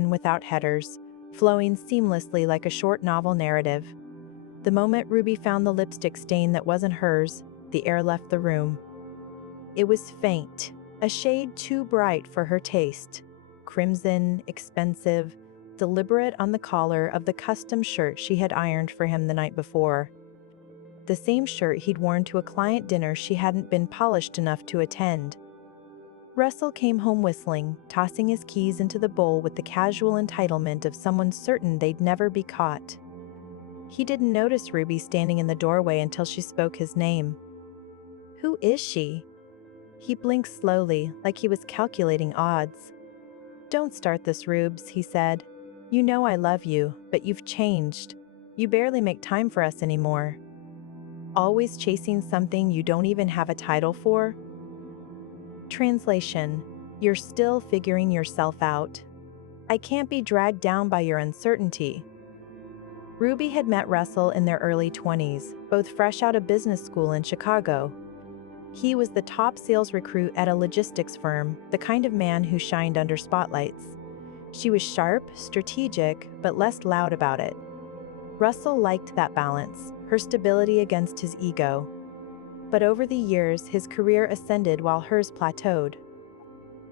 written without headers, flowing seamlessly like a short novel narrative. The moment Ruby found the lipstick stain that wasn't hers, the air left the room. It was faint, a shade too bright for her taste. Crimson, expensive, deliberate on the collar of the custom shirt she had ironed for him the night before. The same shirt he'd worn to a client dinner she hadn't been polished enough to attend. Russell came home whistling, tossing his keys into the bowl with the casual entitlement of someone certain they'd never be caught. He didn't notice Ruby standing in the doorway until she spoke his name. "Who is she?" He blinked slowly, like he was calculating odds. "Don't start this, Rubes," he said. "You know I love you, but you've changed. You barely make time for us anymore. Always chasing something you don't even have a title for?" Translation: You're still figuring yourself out. I can't be dragged down by your uncertainty. Ruby had met Russell in their early 20s, both fresh out of business school in Chicago. He was the top sales recruit at a logistics firm, the kind of man who shined under spotlights. She was sharp, strategic, but less loud about it. Russell liked that balance, her stability against his ego. But over the years, his career ascended while hers plateaued.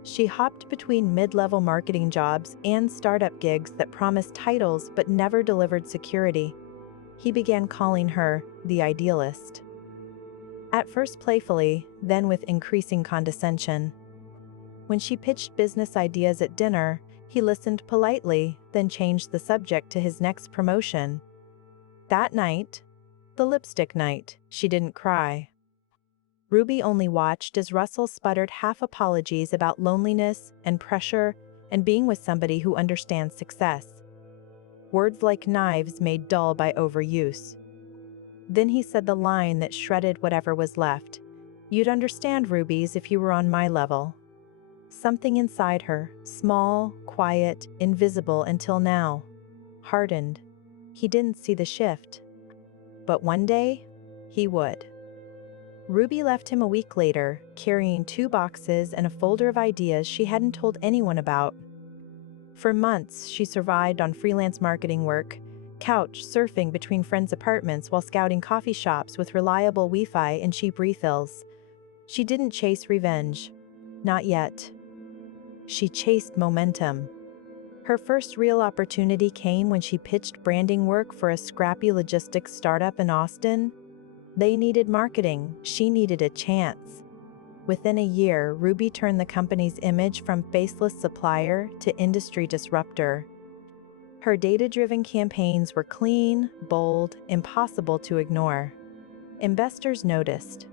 She hopped between mid-level marketing jobs and startup gigs that promised titles but never delivered security. He began calling her the idealist. At first playfully, then with increasing condescension. When she pitched business ideas at dinner, he listened politely, then changed the subject to his next promotion. That night, the lipstick night, she didn't cry. Ruby only watched as Russell sputtered half apologies about loneliness and pressure and being with somebody who understands success. Words like knives made dull by overuse. Then he said the line that shredded whatever was left. "You'd understand, Rubies, if you were on my level." Something inside her, small, quiet, invisible until now, hardened. He didn't see the shift. But one day, he would. Ruby left him a week later, carrying 2 boxes and a folder of ideas she hadn't told anyone about. For months, she survived on freelance marketing work, couch surfing between friends' apartments while scouting coffee shops with reliable Wi-Fi and cheap refills. She didn't chase revenge. Not yet. She chased momentum. Her first real opportunity came when she pitched branding work for a scrappy logistics startup in Austin. They needed marketing. She needed a chance. Within a year, Ruby turned the company's image from faceless supplier to industry disruptor. Her data-driven campaigns were clean, bold, impossible to ignore. Investors noticed.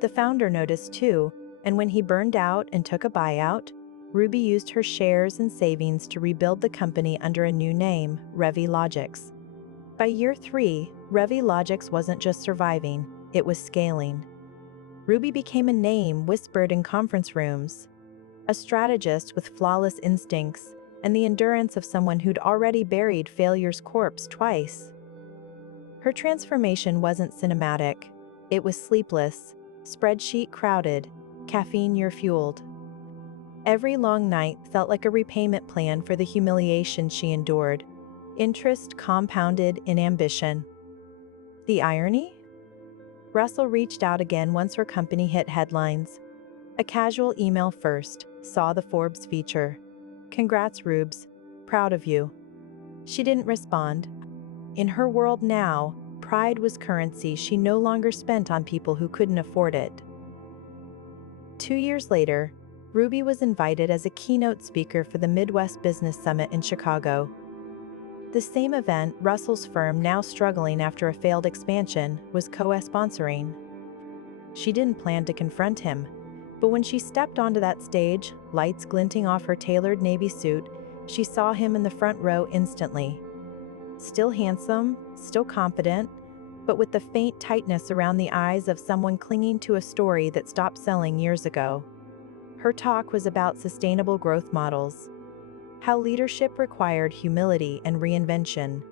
The founder noticed too, and when he burned out and took a buyout, Ruby used her shares and savings to rebuild the company under a new name, Revilogics. By year 3, Revilogics wasn't just surviving, it was scaling. Ruby became a name whispered in conference rooms, a strategist with flawless instincts and the endurance of someone who'd already buried failure's corpse twice. Her transformation wasn't cinematic. It was sleepless, spreadsheet crowded, caffeine-fueled. Every long night felt like a repayment plan for the humiliation she endured, interest compounded in ambition. The irony? Russell reached out again once her company hit headlines. A casual email first, saw the Forbes feature. "Congrats, Rubes. Proud of you." She didn't respond. In her world now, pride was currency she no longer spent on people who couldn't afford it. 2 years later, Ruby was invited as a keynote speaker for the Midwest Business Summit in Chicago. The same event Russell's firm, now struggling after a failed expansion, was co-sponsoring. She didn't plan to confront him, but when she stepped onto that stage, lights glinting off her tailored navy suit, she saw him in the front row instantly. Still handsome, still confident, but with the faint tightness around the eyes of someone clinging to a story that stopped selling years ago. Her talk was about sustainable growth models, how leadership required humility and reinvention.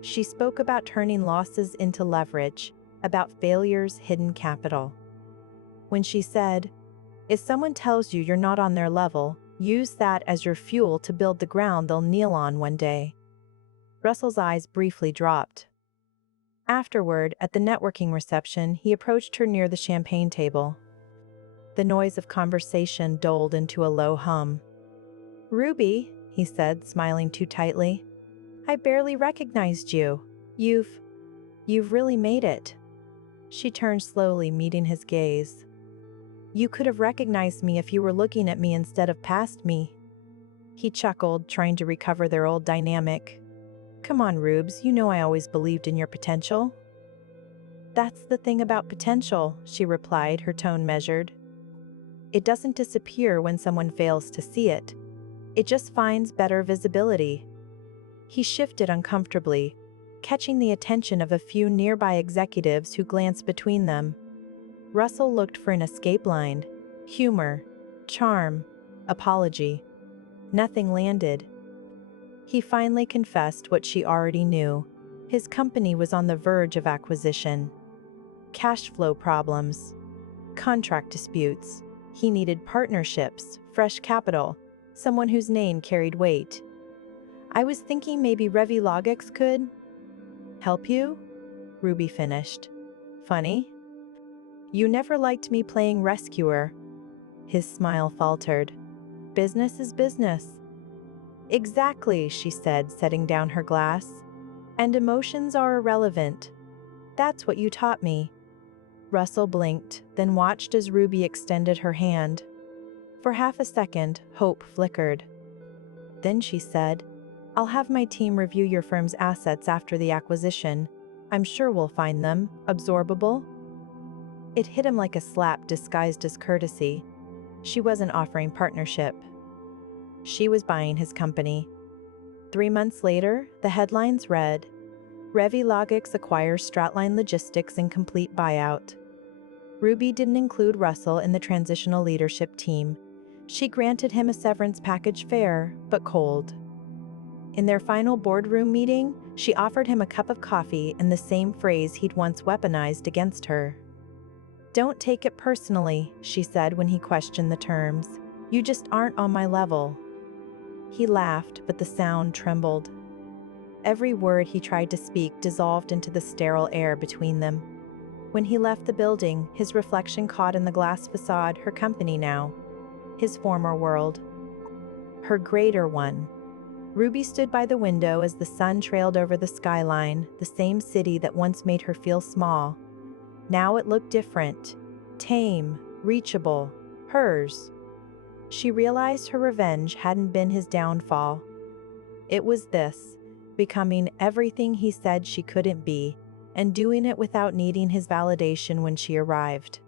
She spoke about turning losses into leverage, about failure's hidden capital. When she said, "If someone tells you you're not on their level, Use that as your fuel to build the ground they'll kneel on one day." Russell's eyes briefly dropped. Afterward, at the networking reception, he approached her near the champagne table. The noise of conversation dulled into a low hum. "Ruby," he said, smiling too tightly, "I barely recognized you. You've really made it." She turned slowly, meeting his gaze. "You could have recognized me if you were looking at me instead of past me." He chuckled, trying to recover their old dynamic. "Come on, Rubes, you know I always believed in your potential." "That's the thing about potential," she replied, her tone measured. "It doesn't disappear when someone fails to see it. It just finds better visibility." He shifted uncomfortably, catching the attention of a few nearby executives who glanced between them. Russell looked for an escape line: humor, charm, apology. Nothing landed. He finally confessed what she already knew. His company was on the verge of acquisition. Cash flow problems, contract disputes. He needed partnerships, fresh capital, someone whose name carried weight. "I was thinking maybe Revilogix could help you?" Ruby finished. "Funny. You never liked me playing rescuer." His smile faltered. "Business is business." "Exactly," she said, setting down her glass. "And emotions are irrelevant. That's what you taught me." Russell blinked, then watched as Ruby extended her hand. For half a second, hope flickered. Then she said, "I'll have my team review your firm's assets after the acquisition. I'm sure we'll find them absorbable." It hit him like a slap disguised as courtesy. She wasn't offering partnership. She was buying his company. 3 months later, the headlines read, "Revilogix acquires Stratline Logistics in complete buyout." Ruby didn't include Russell in the transitional leadership team. She granted him a severance package fair, but cold. In their final boardroom meeting, she offered him a cup of coffee in the same phrase he'd once weaponized against her. "Don't take it personally," she said when he questioned the terms. "You just aren't on my level." He laughed, but the sound trembled. Every word he tried to speak dissolved into the sterile air between them. When he left the building, his reflection caught in the glass facade her company now. His former world. Her greater one. Ruby stood by the window as the sun trailed over the skyline, the same city that once made her feel small. Now it looked different. Tame, reachable, hers. She realized her revenge hadn't been his downfall. It was this, becoming everything he said she couldn't be, and doing it without needing his validation when she arrived.